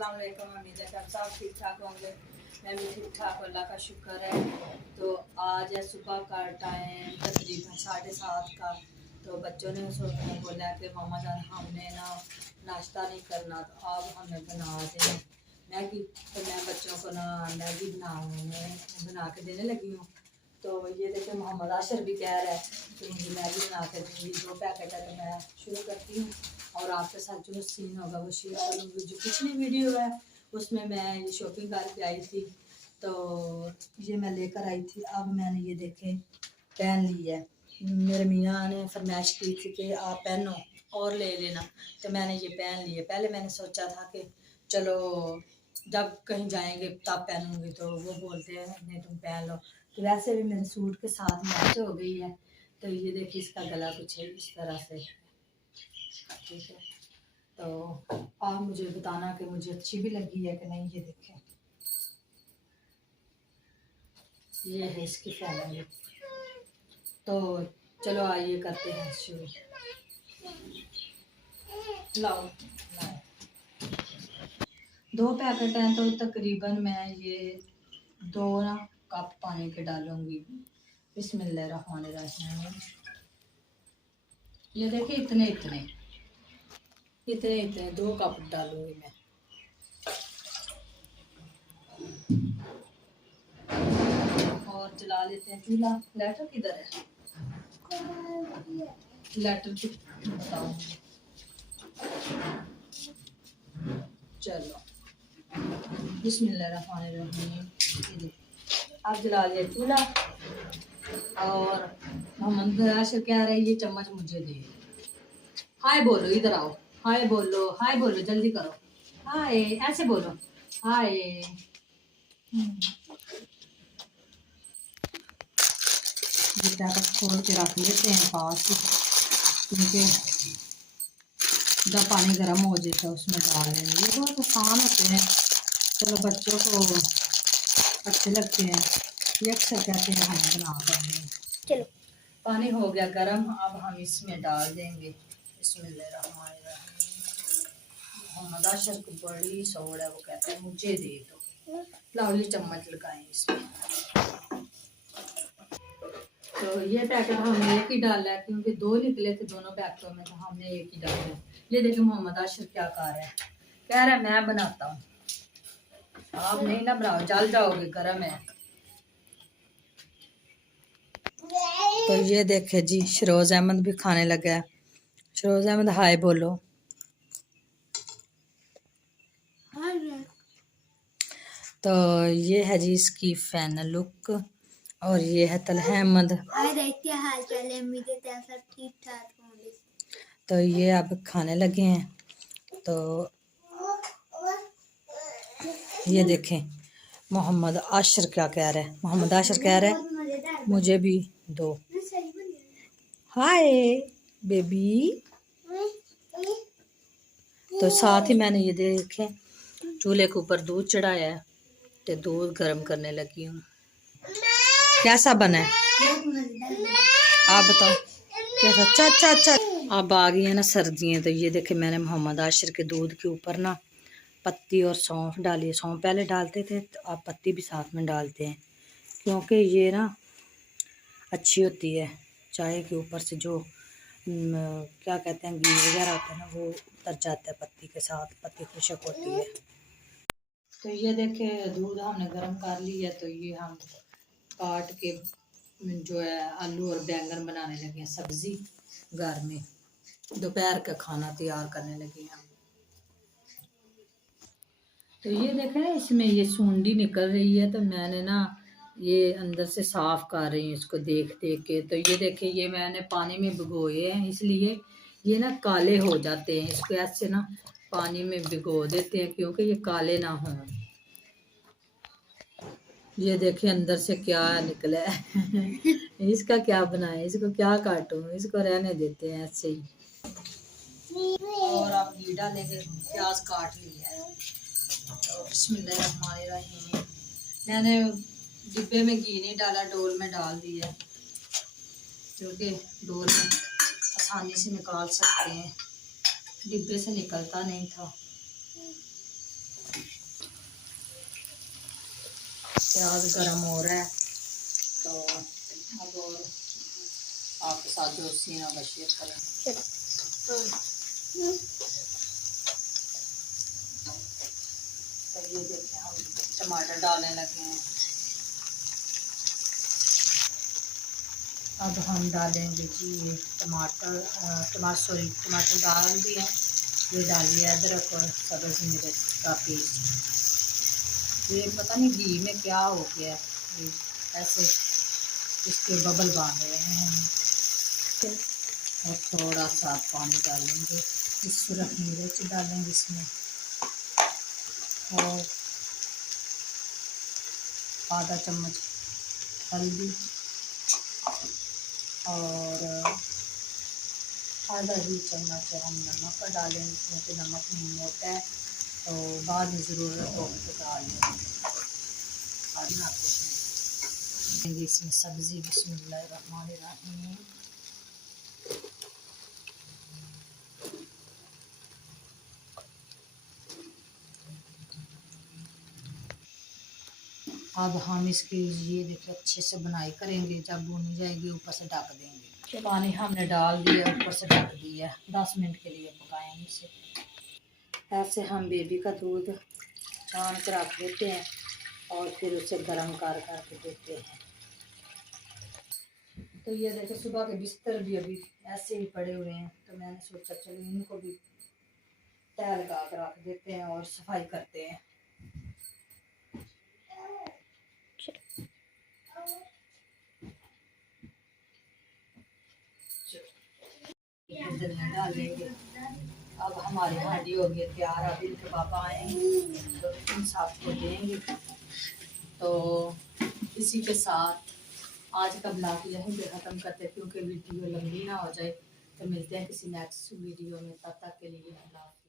अस्सलाम वालेकुम। उम्मीद है कि आप सब ठीक ठाक होंगे। मैं भी ठीक ठाक, अल्लाह का शुक्र है। तो आज है सुबह का टाइम तकरीबन 7:30 का। तो बच्चों ने बोला कि मामा जान हमने ना नाश्ता नहीं करना, तो अब हमें बना दें मैगी। तो मैं बच्चों को ना मैगी बना के देने लगी हूँ। तो ये देखिए मोहम्मद आशर भी कह रहा है कि मुझे मैगी बना के दूँगी। 2 पैकेट है तो मैं शुरू करती हूँ और आपके साथ जो सीन होगा वो शेयर करूँगी। जो पिछली वीडियो है उसमें मैं ये शॉपिंग करके आई थी, तो ये मैं लेकर आई थी। अब मैंने ये देखे पहन ली है। मेरे मियाँ ने फरमाइश की थी कि आप पहनो और ले लेना, तो मैंने ये पहन ली है। पहले मैंने सोचा था कि चलो जब कहीं जाएंगे तब पहनूंगी, तो वो बोलते हैं नहीं तुम पहन लो। तो वैसे भी मेरे सूट के साथ मैच हो गई है। तो ये देखिए इसका गला कुछ है इस तरह से, ठीक है। तो आप मुझे बताना कि मुझे अच्छी भी लगी है कि नहीं। ये देखें, ये है इसकी फैमिली। तो चलो आइए करते हैं शुरू। लाओ 2 पैकेट हैं तो तकरीबन मैं ये 2 ना कप पानी के डालूंगी। बिस्मिल्लाहिर्रहमानिर्रहीम। ये देखिए इतने इतने 2 कप डालूंगी मैं। और जला लेते हैं चूल्हा। लेटर किधर है? लेटर की बताओ। चलो बिस्मिल्लाहिर्रहमानिर्रहीम। अब जला लिया चूल्हा। और मोहम्मद आशिर कह रहे ये चम्मच मुझे दे। हाय बोलो, इधर आओ। हाय बोलो, हाय बोलो, जल्दी करो। हाय ऐसे बोलो, हाय। ये पैकेट खोल के रख लेते हैं पास, क्योंकि जब पानी गर्म हो जाए तो उसमें डाल लेंगे। ये बहुत आसान होते हैं, चलो बच्चों को अच्छे लगते हैं। ये अक्सर कहते हैं हमें बना कर दें। चलो पानी हो गया गर्म, अब हम इसमें डाल देंगे। बिस्मिल्लाहिर्रहमानिर्रहीम। मोहम्मद आशर को बड़ी सौड़ है, वो कहते हैं मुझे दे दो। लाओली चम्मच लगाएं इसमें। तो ये पैकेट हमने एक ही डाला है, क्योंकि 2 निकले थे दोनों पैकेटों में, तो हमने एक ही डाला है। ये देखिए मोहम्मद आशर क्या कह रहा है, कह रहा है मैं बनाता हूँ। आप नहीं ना बनाओ, जल जाओगे, गर्म है। तो ये देखे जी शरोज अहमद भी खाने लगा है। शरोज अहमद हाय बोलो। तो ये है जी इसकी फाइनल लुक। और ये है तलहा अहमद। हाल चाल है, उम्मीद है सब ठीक ठाक होंगे। तो ये अब खाने लगे हैं। तो ये देखें मोहम्मद आशर क्या कह रहा है। मोहम्मद आशर कह रहा है मुझे भी दो। Hi baby. तो साथ ही मैंने ये देखे चूल्हे के ऊपर दूध चढ़ाया है, तो दूध गर्म करने लगी हूँ। कैसा बना है आप बताओ कैसा? अच्छा अच्छा। अब आ गई है ना सर्दियाँ, तो ये देखे मैंने मोहम्मद आशिर के दूध के ऊपर ना पत्ती और सौंफ डाली है। सौंफ पहले डालते थे, तो अब पत्ती भी साथ में डालते हैं, क्योंकि ये ना अच्छी होती है। चाय के ऊपर से जो क्या कहते हैं घी वगैरह होता है ना, वो उतर जाता है पत्ती के साथ, पत्ती खुशक होती है। तो ये देखे दूध हमने गर्म कर ली है। तो ये हम काट के जो है आलू और बैंगन बनाने लगे हैं सब्जी। घर में दोपहर का खाना तैयार करने लगे हैं। तो ये देखें इसमें ये सूंडी निकल रही है, तो मैंने ना ये अंदर से साफ कर रही हूँ इसको देख देख के। तो ये देखें ये मैंने पानी में भिगोए हैं, इसलिए ये ना काले हो जाते हैं। इसको ऐसे ना पानी में भिगो देते हैं क्योंकि ये काले ना हों। ये देखें अंदर से क्या निकला है इसका क्या बनाए, इसको क्या काटूं, इसको रहने देते हैं ऐसे ही। और आप घी डालेंगे, प्याज काट लिया है। तो बिस्मिल्लाहिर्रहमानिर्रहीम। मैंने डिब्बे में घी नहीं डाला, डोल में डाल दिया, क्योंकि डोल में आसानी से निकाल सकते हैं, डिब्बे से निकलता नहीं था। प्याज गरम हो रहा है, तो अब और आपके साथ जो सीन होगा शेयर करें। तो ये देखते हैं, हम टमाटर डालने लगे हैं। अब हम डालेंगे जी ये टमाटर डाल दिए, ये डालिए अदरक और सब्ज़ मिर्च का पेस्ट। ये पता नहीं घी में क्या हो गया, ये ऐसे इसके बबल बांध रहे हैं। और थोड़ा सा पानी डालेंगे, इस सुरख मिर्च डालेंगे इसमें, और आधा चम्मच हल्दी, और आधा ही चम्मच हम नमक का डालेंगे, क्योंकि नमक मोटा है तो बाद में ज़रूरत हो तो डाल लेंगे। बनाते हैं इसमें सब्ज़ी, बिस्मिल्लाहिर्रहमानिर्रहीम। अब हम इसकी ये देखिए अच्छे से बनाई करेंगे, जब भुन जाएगी ऊपर से ढक देंगे। पानी हमने डाल दिया, ऊपर से ढक दिया, 10 मिनट के लिए पकाएंगे इसे। ऐसे हम बेबी का दूध छान कर रख देते हैं और फिर उसे गर्म कर के देते हैं। तो ये देखो सुबह के बिस्तर भी अभी ऐसे ही पड़े हुए हैं, तो मैंने सोचा चलो इनको भी तय लगा कर रख देते हैं और सफाई करते हैं। धनिया डालेंगे। अब हमारी हांडी हो गई तैयार, अब इनके पापा आएंगे तो इन सबको देंगे। तो इसी के साथ आज का ब्लॉग यहीं पे ख़त्म करते हैं, क्योंकि वीडियो लंबी ना हो जाए। तो मिलते हैं किसी नेक्स्ट वीडियो में, तब तक के लिए अल्लाह।